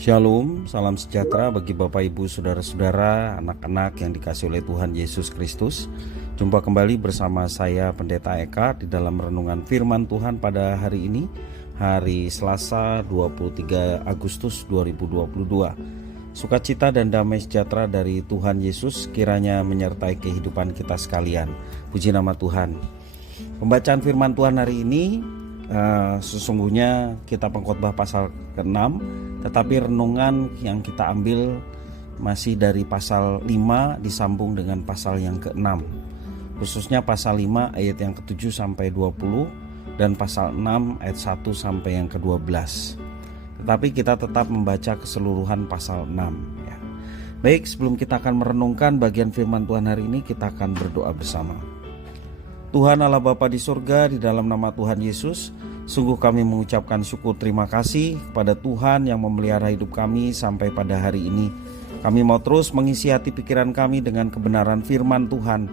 Shalom, salam sejahtera bagi Bapak Ibu Saudara-saudara, anak-anak yang dikasihi oleh Tuhan Yesus Kristus. Jumpa kembali bersama saya Pendeta Eka di dalam renungan firman Tuhan pada hari ini, hari Selasa 23 Agustus 2022. Sukacita dan damai sejahtera dari Tuhan Yesus kiranya menyertai kehidupan kita sekalian. Puji nama Tuhan. Pembacaan firman Tuhan hari ini sesungguhnya kita Pengkhotbah pasal ke-6, tetapi renungan yang kita ambil masih dari pasal 5 disambung dengan pasal yang ke-6. Khususnya pasal 5 ayat yang ke-7 sampai 20 dan pasal 6 ayat 1 sampai yang ke-12. Tetapi kita tetap membaca keseluruhan pasal 6 ya. Baik, sebelum kita akan merenungkan bagian firman Tuhan hari ini, kita akan berdoa bersama. Tuhan Allah Bapa di surga, di dalam nama Tuhan Yesus, sungguh kami mengucapkan syukur terima kasih kepada Tuhan yang memelihara hidup kami sampai pada hari ini. Kami mau terus mengisi hati pikiran kami dengan kebenaran firman Tuhan,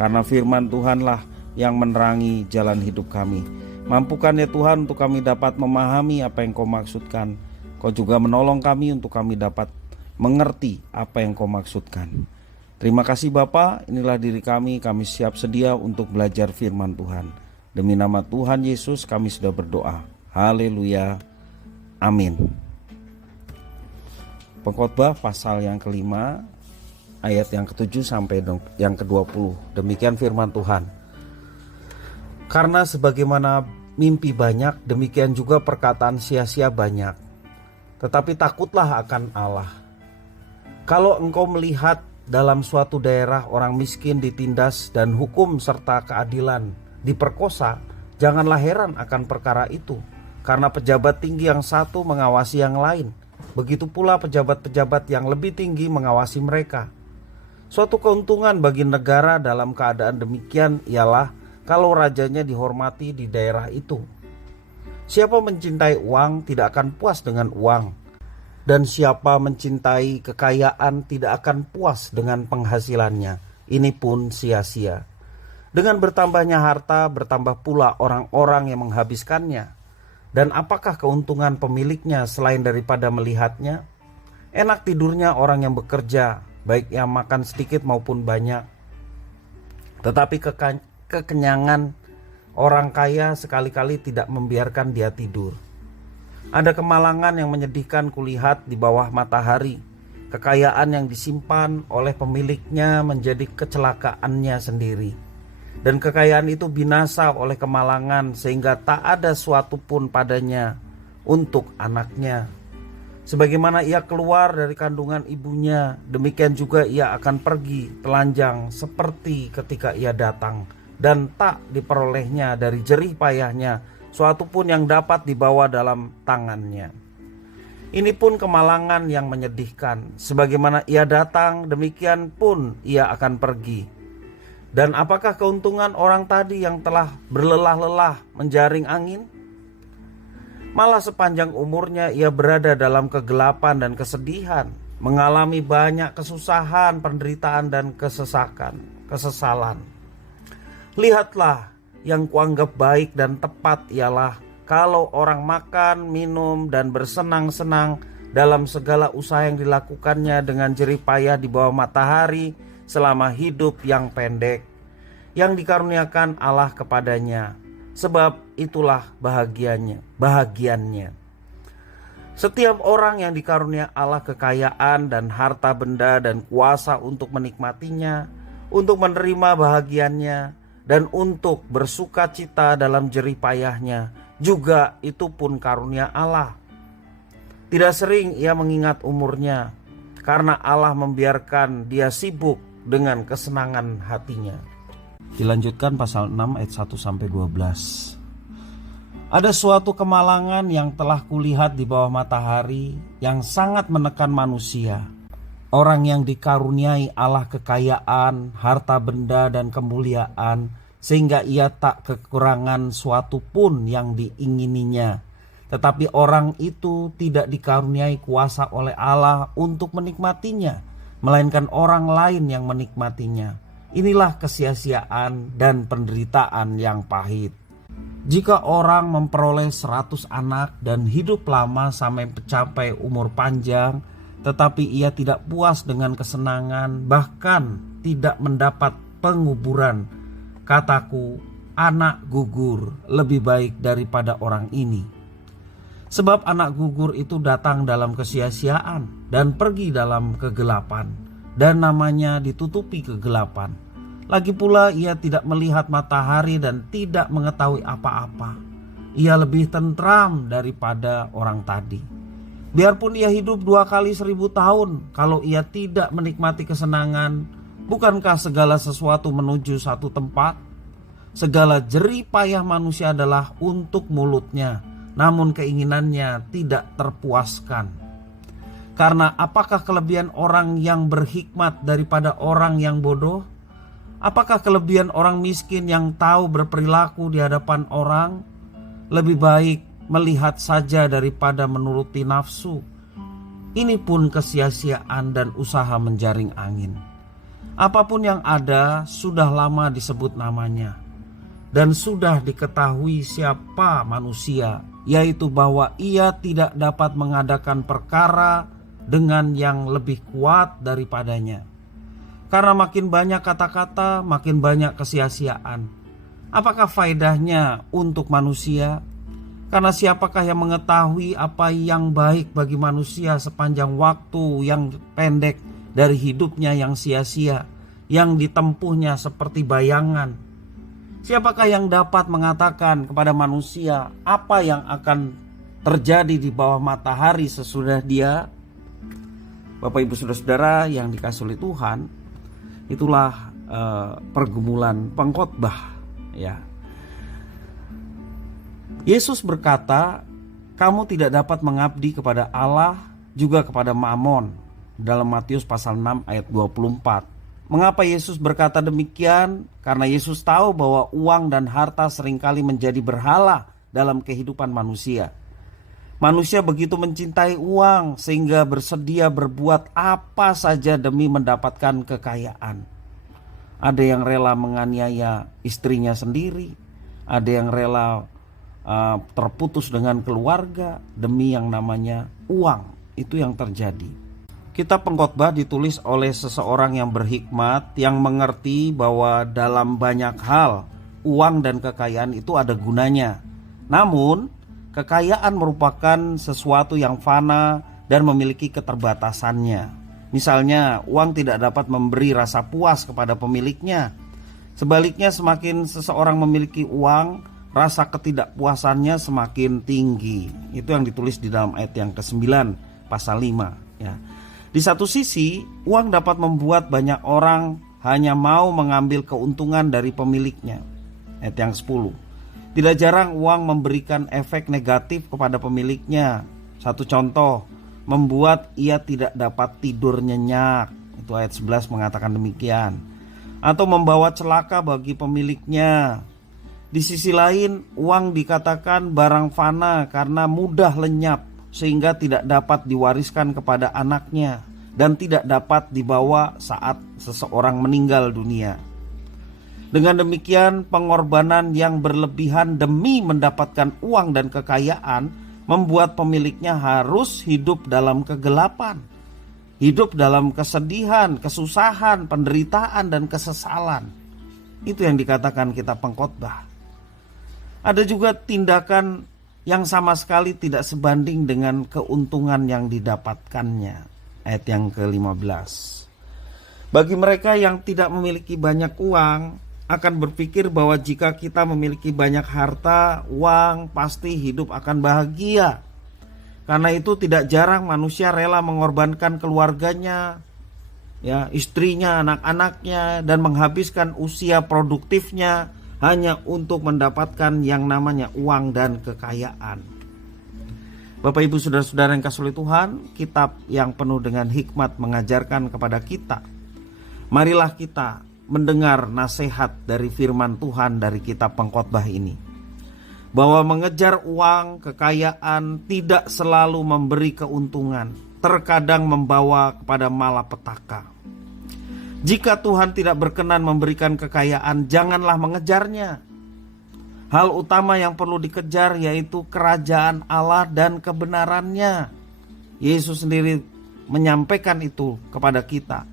karena firman Tuhanlah yang menerangi jalan hidup kami. Mampukan ya Tuhan untuk kami dapat memahami apa yang Kau maksudkan. Kau juga menolong kami untuk kami dapat mengerti apa yang Kau maksudkan. Terima kasih Bapa, inilah diri kami siap sedia untuk belajar firman Tuhan. Demi nama Tuhan Yesus kami sudah berdoa. Haleluya. Amin. Pengkhotbah pasal yang ke-5 ayat yang ke-7 sampai yang ke-20. Demikian firman Tuhan. Karena sebagaimana mimpi banyak, demikian juga perkataan sia-sia banyak. Tetapi takutlah akan Allah. Kalau engkau melihat dalam suatu daerah orang miskin ditindas dan hukum serta keadilan diperkosa, janganlah heran akan perkara itu, karena pejabat tinggi yang satu mengawasi yang lain. Begitu pula pejabat-pejabat yang lebih tinggi mengawasi mereka. Suatu keuntungan bagi negara dalam keadaan demikian ialah kalau rajanya dihormati di daerah itu. Siapa mencintai uang tidak akan puas dengan uang, dan siapa mencintai kekayaan tidak akan puas dengan penghasilannya. Ini pun sia-sia. Dengan bertambahnya harta, bertambah pula orang-orang yang menghabiskannya. Dan apakah keuntungan pemiliknya selain daripada melihatnya? Enak tidurnya orang yang bekerja, baik yang makan sedikit maupun banyak. Tetapi kekenyangan orang kaya sekali-kali tidak membiarkan dia tidur. Ada kemalangan yang menyedihkan kulihat di bawah matahari. Kekayaan yang disimpan oleh pemiliknya menjadi kecelakaannya sendiri. Dan kekayaan itu binasa oleh kemalangan, sehingga tak ada suatu pun padanya untuk anaknya. Sebagaimana ia keluar dari kandungan ibunya, demikian juga ia akan pergi telanjang seperti ketika ia datang. Dan tak diperolehnya dari jerih payahnya suatu pun yang dapat dibawa dalam tangannya. Ini pun kemalangan yang menyedihkan. Sebagaimana ia datang, demikian pun ia akan pergi. Dan apakah keuntungan orang tadi yang telah berlelah-lelah menjaring angin? Malah sepanjang umurnya ia berada dalam kegelapan dan kesedihan, mengalami banyak kesusahan, penderitaan dan kesesalan. Lihatlah, yang kuanggap baik dan tepat ialah kalau orang makan, minum, dan bersenang-senang dalam segala usaha yang dilakukannya dengan jerih payah di bawah matahari selama hidup yang pendek, yang dikaruniakan Allah kepadanya. Sebab itulah bahagiannya. Setiap orang yang dikarunia Allah kekayaan dan harta benda dan kuasa untuk menikmatinya, untuk menerima bahagiannya, dan untuk bersuka cita dalam jerih payahnya, juga itu pun karunia Allah. Tidak sering ia mengingat umurnya, karena Allah membiarkan dia sibuk dengan kesenangan hatinya. Dilanjutkan pasal 6 ayat 1 sampai 12. Ada suatu kemalangan yang telah kulihat di bawah matahari yang sangat menekan manusia. Orang yang dikaruniai Allah kekayaan, harta benda dan kemuliaan, sehingga ia tak kekurangan suatu pun yang diingininya. Tetapi orang itu tidak dikaruniai kuasa oleh Allah untuk menikmatinya, melainkan orang lain yang menikmatinya. Inilah kesia-siaan dan penderitaan yang pahit. Jika orang memperoleh 100 anak dan hidup lama sampai mencapai umur panjang, tetapi ia tidak puas dengan kesenangan, bahkan tidak mendapat penguburan, kataku, anak gugur lebih baik daripada orang ini. Sebab anak gugur itu datang dalam kesia-siaan dan pergi dalam kegelapan, dan namanya ditutupi kegelapan. Lagi pula ia tidak melihat matahari dan tidak mengetahui apa-apa. Ia lebih tentram daripada orang tadi. Biarpun ia hidup 2 kali 1000 tahun, kalau ia tidak menikmati kesenangan, bukankah segala sesuatu menuju satu tempat? Segala jerih payah manusia adalah untuk mulutnya, namun keinginannya tidak terpuaskan. Karena apakah kelebihan orang yang berhikmat daripada orang yang bodoh? Apakah kelebihan orang miskin yang tahu berperilaku di hadapan orang? Lebih baik melihat saja daripada menuruti nafsu. Ini pun kesia-siaan dan usaha menjaring angin. Apapun yang ada sudah lama disebut namanya, dan sudah diketahui siapa manusia, yaitu bahwa ia tidak dapat mengadakan perkara dengan yang lebih kuat daripadanya. Karena makin banyak kata-kata, makin banyak kesia-siaan. Apakah faedahnya untuk manusia? Karena siapakah yang mengetahui apa yang baik bagi manusia sepanjang waktu yang pendek dari hidupnya yang sia-sia, yang ditempuhnya seperti bayangan? Siapakah yang dapat mengatakan kepada manusia apa yang akan terjadi di bawah matahari sesudah dia? Bapak Ibu Saudara-saudara yang dikasihi oleh Tuhan, itulah pergumulan pengkhotbah, ya. Yesus berkata, kamu tidak dapat mengabdi kepada Allah juga kepada Mammon, dalam Matius pasal 6 ayat 24. Mengapa Yesus berkata demikian? Karena Yesus tahu bahwa uang dan harta seringkali menjadi berhala dalam kehidupan manusia. Manusia begitu mencintai uang sehingga bersedia berbuat apa saja demi mendapatkan kekayaan. Ada yang rela menganiaya istrinya sendiri, ada yang rela terputus dengan keluarga demi yang namanya uang. Itu yang terjadi. Kitab Pengkhotbah ditulis oleh seseorang yang berhikmat, yang mengerti bahwa dalam banyak hal uang dan kekayaan itu ada gunanya. Namun kekayaan merupakan sesuatu yang fana dan memiliki keterbatasannya. Misalnya, uang tidak dapat memberi rasa puas kepada pemiliknya. Sebaliknya, semakin seseorang memiliki uang, rasa ketidakpuasannya semakin tinggi. Itu yang ditulis di dalam ayat yang ke-9 pasal 5, ya. Di satu sisi, uang dapat membuat banyak orang hanya mau mengambil keuntungan dari pemiliknya. Ayat yang 10. Tidak jarang uang memberikan efek negatif kepada pemiliknya. Satu contoh, membuat ia tidak dapat tidur nyenyak. Itu ayat 11 mengatakan demikian. Atau membawa celaka bagi pemiliknya. Di sisi lain, uang dikatakan barang fana karena mudah lenyap, sehingga tidak dapat diwariskan kepada anaknya dan tidak dapat dibawa saat seseorang meninggal dunia. Dengan demikian, pengorbanan yang berlebihan demi mendapatkan uang dan kekayaan membuat pemiliknya harus hidup dalam kegelapan, hidup dalam kesedihan, kesusahan, penderitaan, dan kesesalan. Itu yang dikatakan kitab Pengkhotbah. Ada juga tindakan yang sama sekali tidak sebanding dengan keuntungan yang didapatkannya. Ayat yang ke-15. Bagi mereka yang tidak memiliki banyak uang, akan berpikir bahwa jika kita memiliki banyak harta, uang, pasti hidup akan bahagia. Karena itu tidak jarang manusia rela mengorbankan keluarganya, ya, istrinya, anak-anaknya, dan menghabiskan usia produktifnya hanya untuk mendapatkan yang namanya uang dan kekayaan. Bapak Ibu Saudara-saudara yang kasih oleh Tuhan, kitab yang penuh dengan hikmat mengajarkan kepada kita, marilah kita mendengar nasihat dari firman Tuhan dari kitab Pengkhotbah ini, bahwa mengejar uang, kekayaan tidak selalu memberi keuntungan, terkadang membawa kepada malapetaka. Jika Tuhan tidak berkenan memberikan kekayaan, janganlah mengejarnya. Hal utama yang perlu dikejar yaitu kerajaan Allah dan kebenarannya. Yesus sendiri menyampaikan itu kepada kita.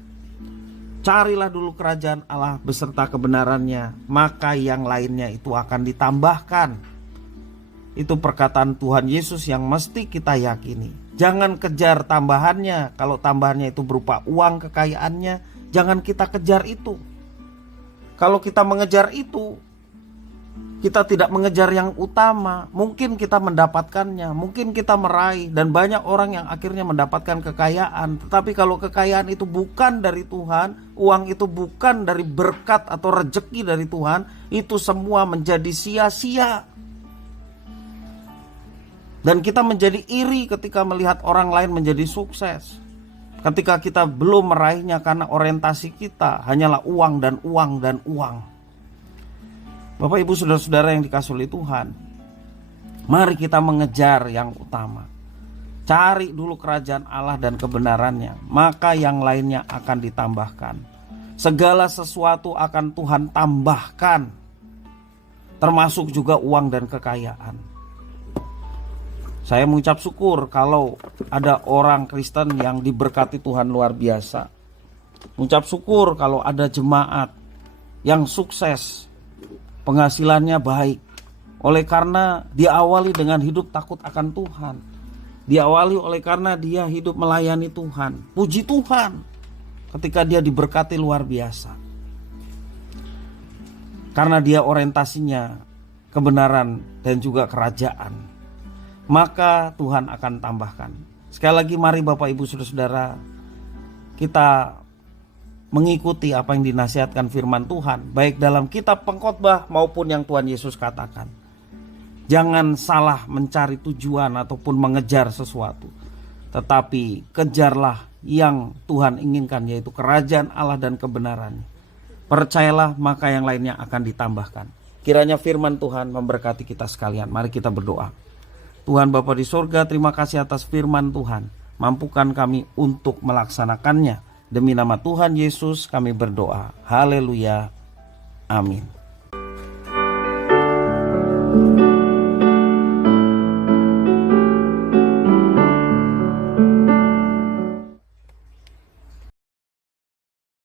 Carilah dulu kerajaan Allah beserta kebenarannya, maka yang lainnya itu akan ditambahkan. Itu perkataan Tuhan Yesus yang mesti kita yakini. Jangan kejar tambahannya. Kalau tambahannya itu berupa uang kekayaannya, jangan kita kejar itu. Kalau kita mengejar itu, kita tidak mengejar yang utama. Mungkin kita mendapatkannya, mungkin kita meraih, dan banyak orang yang akhirnya mendapatkan kekayaan. Tetapi kalau kekayaan itu bukan dari Tuhan, uang itu bukan dari berkat atau rezeki dari Tuhan, itu semua menjadi sia-sia. Dan kita menjadi iri ketika melihat orang lain menjadi sukses, ketika kita belum meraihnya karena orientasi kita hanyalah uang dan uang dan uang. Bapak ibu saudara-saudara yang dikasihi oleh Tuhan, mari kita mengejar yang utama. Cari dulu kerajaan Allah dan kebenarannya, maka yang lainnya akan ditambahkan. Segala sesuatu akan Tuhan tambahkan, termasuk juga uang dan kekayaan. Saya mengucap syukur kalau ada orang Kristen yang diberkati Tuhan luar biasa. Mengucap syukur kalau ada jemaat yang sukses, penghasilannya baik, oleh karena diawali dengan hidup takut akan Tuhan. Diawali oleh karena dia hidup melayani Tuhan. Puji Tuhan ketika dia diberkati luar biasa, karena dia orientasinya kebenaran dan juga kerajaan. Maka Tuhan akan tambahkan. Sekali lagi mari Bapak Ibu Saudara-saudara, kita mengikuti apa yang dinasihatkan firman Tuhan, baik dalam kitab Pengkhotbah maupun yang Tuhan Yesus katakan. Jangan salah mencari tujuan ataupun mengejar sesuatu, tetapi kejarlah yang Tuhan inginkan, yaitu kerajaan Allah dan kebenarannya. Percayalah, maka yang lainnya akan ditambahkan. Kiranya firman Tuhan memberkati kita sekalian. Mari kita berdoa. Tuhan Bapa di sorga, terima kasih atas firman Tuhan. Mampukan kami untuk melaksanakannya. Demi nama Tuhan Yesus kami berdoa. Haleluya. Amin.